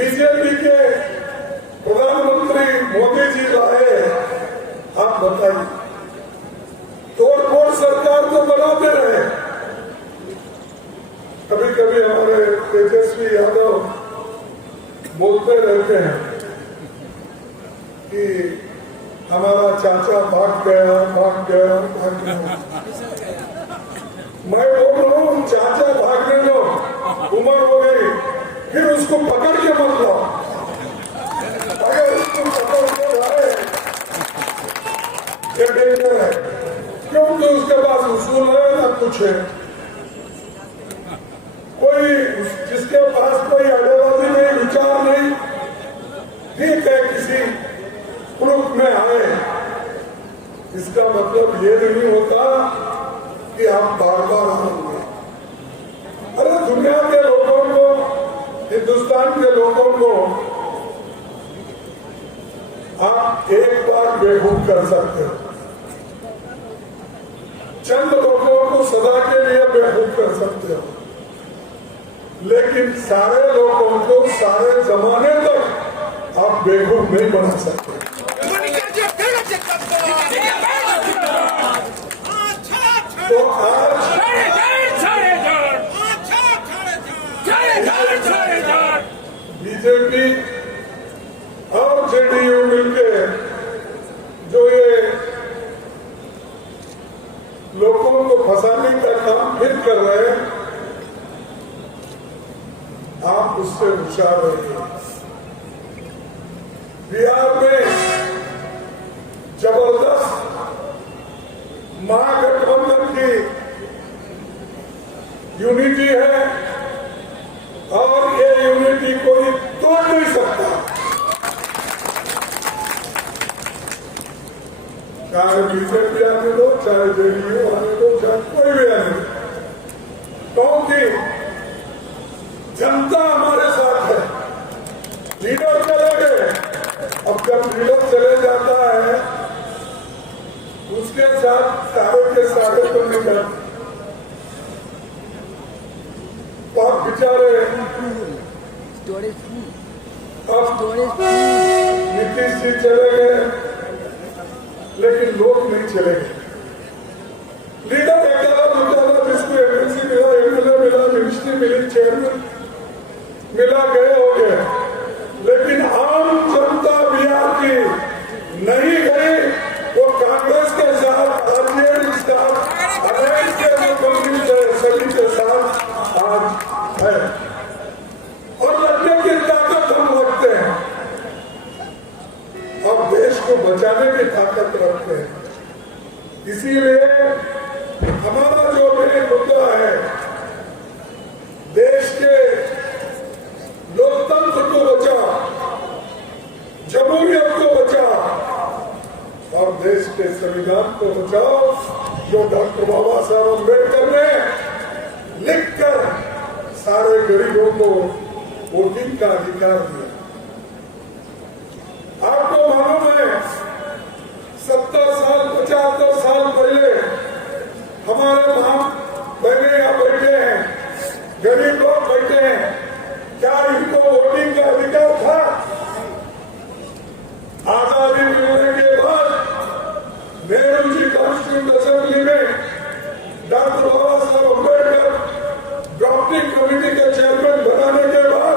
BJP के प्रधानमंत्री मोदी जी लाए, आप बताइए। तोड़फोड़ सरकार तो बनाते रहे। कभी कभी हमारे तेजस्वी यादव बोलते रहते हैं कि हमारा चाचा भाग गया, भाग गया, भाग गया। मैं बोल रहा हूँ चाचा भागने दो, उम्र हो गई, फिर उसको पकड़ के मत लो। अगर उसको पकड़ के लाए ये डेंजर है, क्योंकि उसके पास उसूल है ना कुछ है। कोई जिसके पास कोई आइडियोलॉजी नहीं, विचार नहीं, ठीक है किसी ग्रुप में आए, इसका मतलब ये नहीं होता कि आप बार बार आओगे। अरे दुनिया के लोगों को, हिंदुस्तान के लोगों को आप एक बार बेवकूफ कर सकते हो, चंद लोगों को सदा के लिए बेवकूफ कर सकते हो, लेकिन सारे लोगों को सारे जमाने तक आप बेवकूफ नहीं बना सकते। तो आज बीजेपी और जेडीयू मिलके जो ये लोगों को फंसाने का काम फिर कर रहे हैं, आप उससे होशियार रहिए। बिहार में जबरदस्त महागठबंधन की यूनिटी है और ये यूनिटी कोई तोड़ नहीं सकता। चाहे बीजेपी आने दो, चाहे जेडीयू आने दो, चाहे कोई भी आने दो, क्योंकि जनता हमारे साथ है। लीडर चले गए, अब जब लीडर चले जाता है उसके साथ सारे के सारे तो नहीं जाते। तो आप बेचारे नीतीश जी चले गए, लेकिन लोग नहीं चले गए। लीडर अकेला जुटाला, जिसको एमएलसी मिला, एमएलए मिला, मिनिस्ट्री मिली, चेयरमैन मिला, गए हो गए, लेकिन आम जनता बिहार की नहीं गई। वो कांग्रेस के साथ, आरजेडी के साथ, अलायंस के सभी के साथ आज है और लड़ने की ताकत हम रखते हैं और देश को बचाने की ताकत रखते हैं। इसीलिए हमारा जो मेन मुद्दा है, देश के लोकतंत्र को बचाओ, जमहूरियत को बचाओ और देश के संविधान को बचाओ, जो डॉक्टर बाबा साहब अम्बेडकर ने लिखकर सारे गरीबों को वोटिंग का अधिकार दिया। आपको मालूम है 70 साल 75 साल पहले हमारे मां बहने यहाँ बैठे हैं, गरीब लोग बैठे हैं, क्या इनको वोटिंग का अधिकार था? आजादी मिलने के बाद नेहरू जी कॉन्स्टिट्यूंट असेंबली में डॉक्टर बाबा साहब अम्बेडकर ड्राफ्टिंग कमेटी के चेयरमैन बनाने के बाद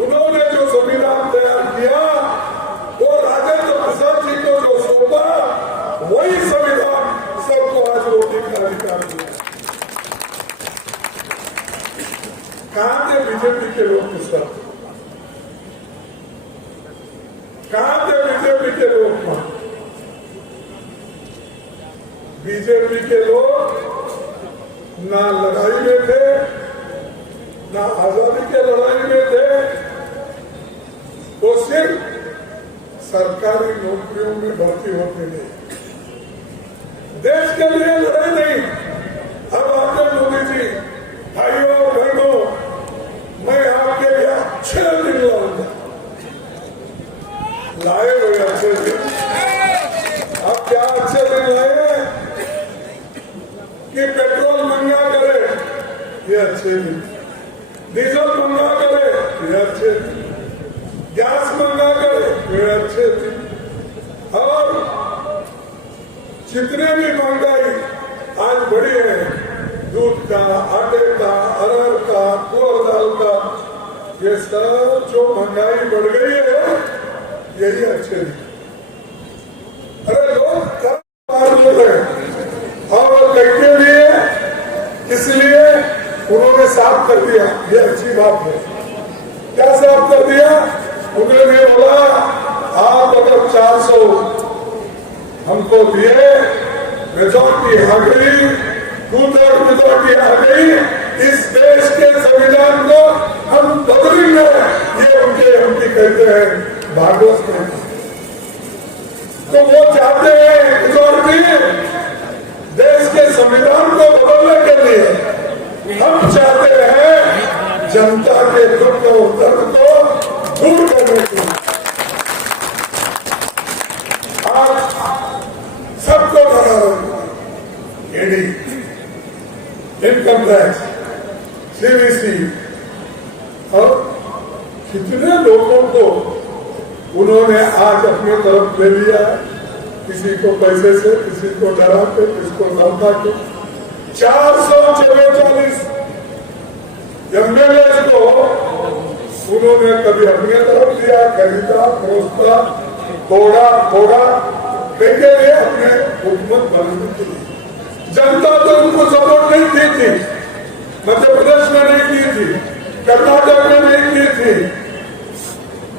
उन्होंने जो संविधान तैयार किया, वो राजेंद्र प्रसाद जी को जो सौंपा, वही संविधान सबको आज वोटिंग का अधिकार दिया। कहां थे बीजेपी के लोग उस वक्त? कहां थे बीजेपी के लोग? बीजेपी के लोग ना लड़ाई में थे, ना आजादी के लड़ाई में थे, वो सिर्फ सरकारी नौकरियों में भर्ती होते नहीं, देश के लिए लड़ाई नहीं। अब आपने मोदी जी, भाइयों और बहनों, मैं आपके लिए अच्छे दिन लाऊंगा, लाए हुए अच्छे दिन। अब क्या अच्छे दिन लाए कि पेट्रोल महंगा करे, ये अच्छे दिन, डीजल महंगा करे, ये अच्छे दिन, ये सब जो महंगाई बढ़ गई है यही अच्छे नहीं। अरे लोग कर रहे हैं और कहीं लिए इसलिए उन्होंने साफ कर दिया, ये अच्छी बात है। क्या साफ कर दिया? उन्होंने बोला आप अगर 400 हमको दिए, मेजॉरिटी आ गई, 2/3 मेजॉरिटी आ गई, इस देश के संविधान को हम बदलेंगे, ये उनके एमपी कहते हैं, भागवत में। तो वो चाहते हैं मेजॉरिटी देश के संविधान को बदलने के लिए, हम चाहते हैं जनता के दुख और दर्द को दूर करने के लिए। आज सबको डरा ईडी, इनकम टैक्स, सीवीसी और कितने लोगों को उन्होंने आज अपने तरफ ले लिया। किसी को पैसे से, किसी को डरा के, किसी को धमका के। 444 एमएलए को उन्होंने कभी अपने तरफ दिया, खरीदा, परोसा, तोड़ा देंगे अपने हुकूमत बनाने के लिए। जनता तो उनको सपोर्ट नहीं की थी, मध्य प्रदेश में नहीं की थी, कर्नाटक में नहीं की थी,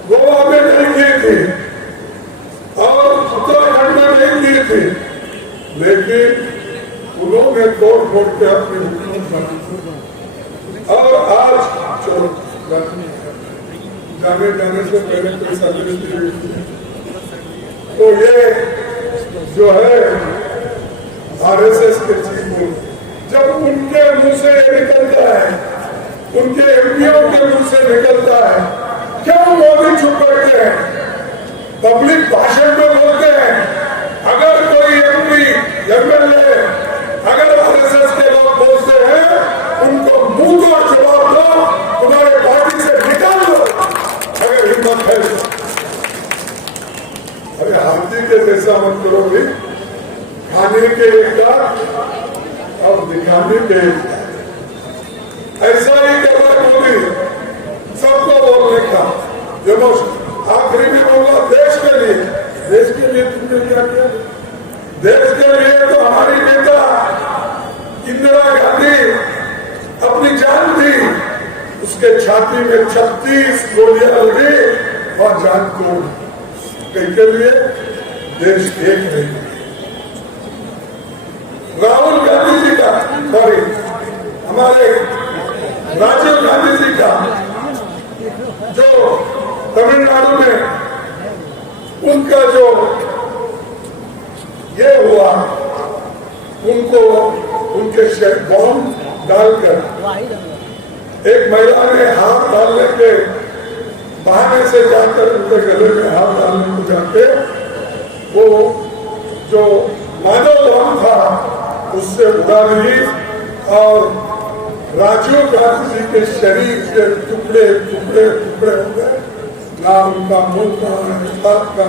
गोवा में नहीं की थी और उत्तराखंड में नहीं की थी, लेकिन उन्होंने तोड़ फोड़ के अपनी हुकूमत बना। और आज जाने से पहले पैसा तो ये जो है आरएसएस के चीज, जब उनके मुंह से निकलता है, उनके एमपीओ के मुंह से निकलता है, क्यों मोदी चुप बैठते हैं? पब्लिक भाषण में बोलते हैं, अगर कोई एमपी एमएलए अगर आरएसएस के लोग बोलते हैं, उनको मुंह तोड़ जवाब दो, तुम्हारे पार्टी से निकाल दो अगर हिम्मत है। अरे हाथी के जैसा मत करो भाई, खाने के एक और दिखाने के एक। ऐसा ही कहना मोदी सबको बोलने का। आखिरी में बोला देश के लिए, देश के लिए तुमने क्या किया? देश के लिए तो हमारी नेता इंदिरा गांधी अपनी जान दी, उसके छाती में 36 गोलियां लगी और जान तोड़। के लिए देश एक नहीं। राहुल गांधी जी का, सॉरी हमारे राजीव गांधी जी का जो तमिलनाडु में उनका जो ये हुआ, उनको उनके बॉम्ब डालकर एक महिला ने हाथ डालने के बहाने से जाकर उनके गले में हाथ डालने को जाके वो जो मानव बम था उससे उड़ा दी और राजीव गांधी जी के शरीर के टुकड़े टुकड़े टुकड़े हो गए। ना उनका मुंह का, हाथ का।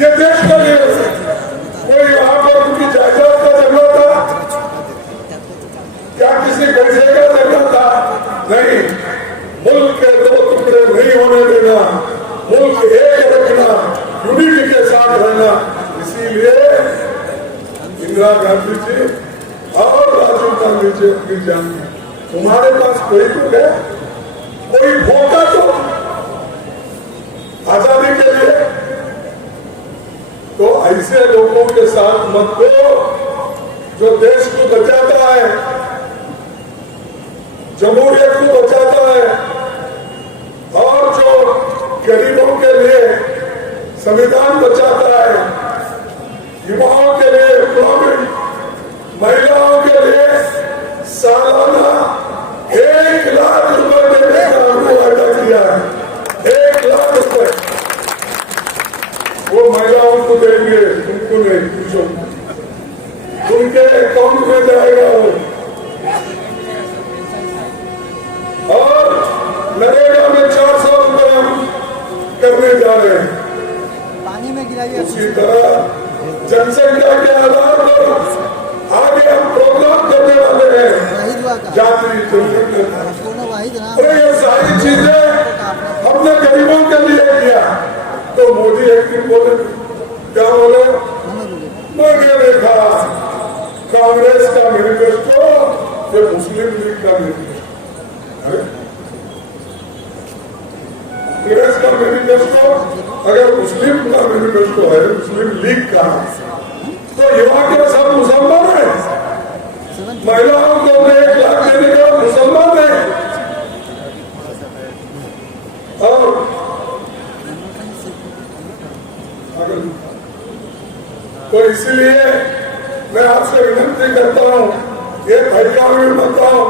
ये देश के लिए कोई यहाँ पर उनकी जायदाद का झगड़ा था क्या? किसी पैसे का झगड़ा था? नहीं। मुल्क के दो टुकड़े नहीं होने देना, मुल्क एक रखना, यूनिटी के साथ रहना। इसीलिए इंदिरा गांधी जी और राजीव गांधी जी अपनी जान दी। तुम्हारे पास कोई तो है, कोई भोगा तो आजादी के लिए। तो ऐसे लोगों के साथ मत दो जो देश को बचाता है, जमहूरियत को बचाता है और जो गरीबों के लिए संविधान बचाता है, युवाओं के लिए एम्प्लॉयमेंट, महिलाओं के लिए सालाना 1 लाख रुपए देने का हमने वादा किया है। 1 लाख रुपए वो महिलाओं को देंगे, तुमको नहीं, पूछो उनके अकाउंट में जाएगा वो। और नरेगा में 400 रुपए हम करने जा रहे हैं। पानी में गिराइए। उसी तरह जनसंख्या के आधार पर आगे हम प्रोग्राम करने वाले हैं। जाति जनसंख्या। वाहिद ना। अरे ये कांग्रेस का मैनिफेस्टो अगर मुस्लिम का मैनिफेस्टो है, मुस्लिम लीग का, तो युवा के सब मुसलमान है, महिलाओं को 1 लाख देने का मुसलमान है। और तो इसीलिए मैं आपसे विनती करता हूँ, ये हरियाणा में बताओ,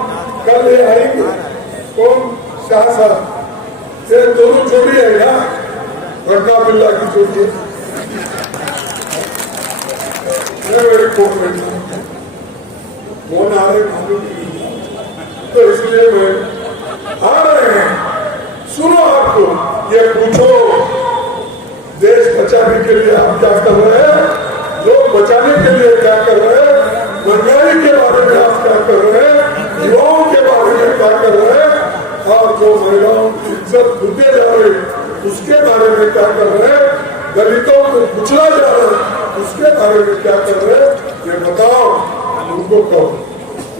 कल ये आएंगे कौन, शाह साहब, ये दोनों जोड़ी है ना, रंगा बिल्ला की जोड़ी है, मेरी कोट में कौन आ रहे मालूम नहीं, तो इसलिए मैं आ रहे हैं, सुनो आपको, ये पूछो देश बचाने के लिए आप क्या कर रहे हैं, लोग बचाने के लिए क्या कर रहे हैं, महंगाई के बारे में आप क्या कर रहे हैं, युवाओं के बारे में क्या कर रहे हैं, और जो महिलाओं की इज्जत लूटे जा रहे उसके बारे में क्या कर रहे हैं, दलितों को कुचला जा रहा है उसके बारे में क्या कर रहे हैं, ये बताओ उनको कहो।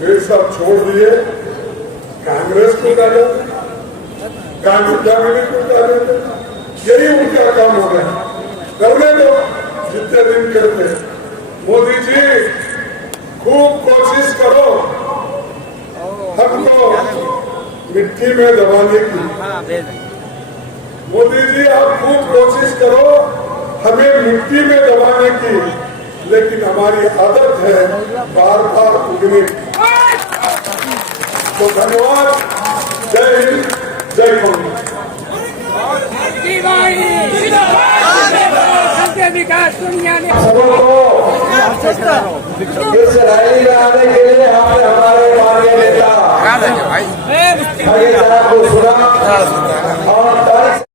ये सब छोड़ दिए, कांग्रेस को डाले, कांग्रेस को डाले, यही उनका काम हो रहा है, करने दो जितने दिन करते। मोदी जी खूब कोशिश करो हमको मिट्टी में दबाने की, मोदी जी आप खूब कोशिश करो हमें मिट्टी में दबाने की, लेकिन हमारी आदत है बार बार उगने की। तो धन्यवाद, जय हिंद, जय कांग्रेस। विकास दुनिया ने सबको इस रैली में आने के लिए हमने हमारे माननीय नेता खड़गे साहब को सुना और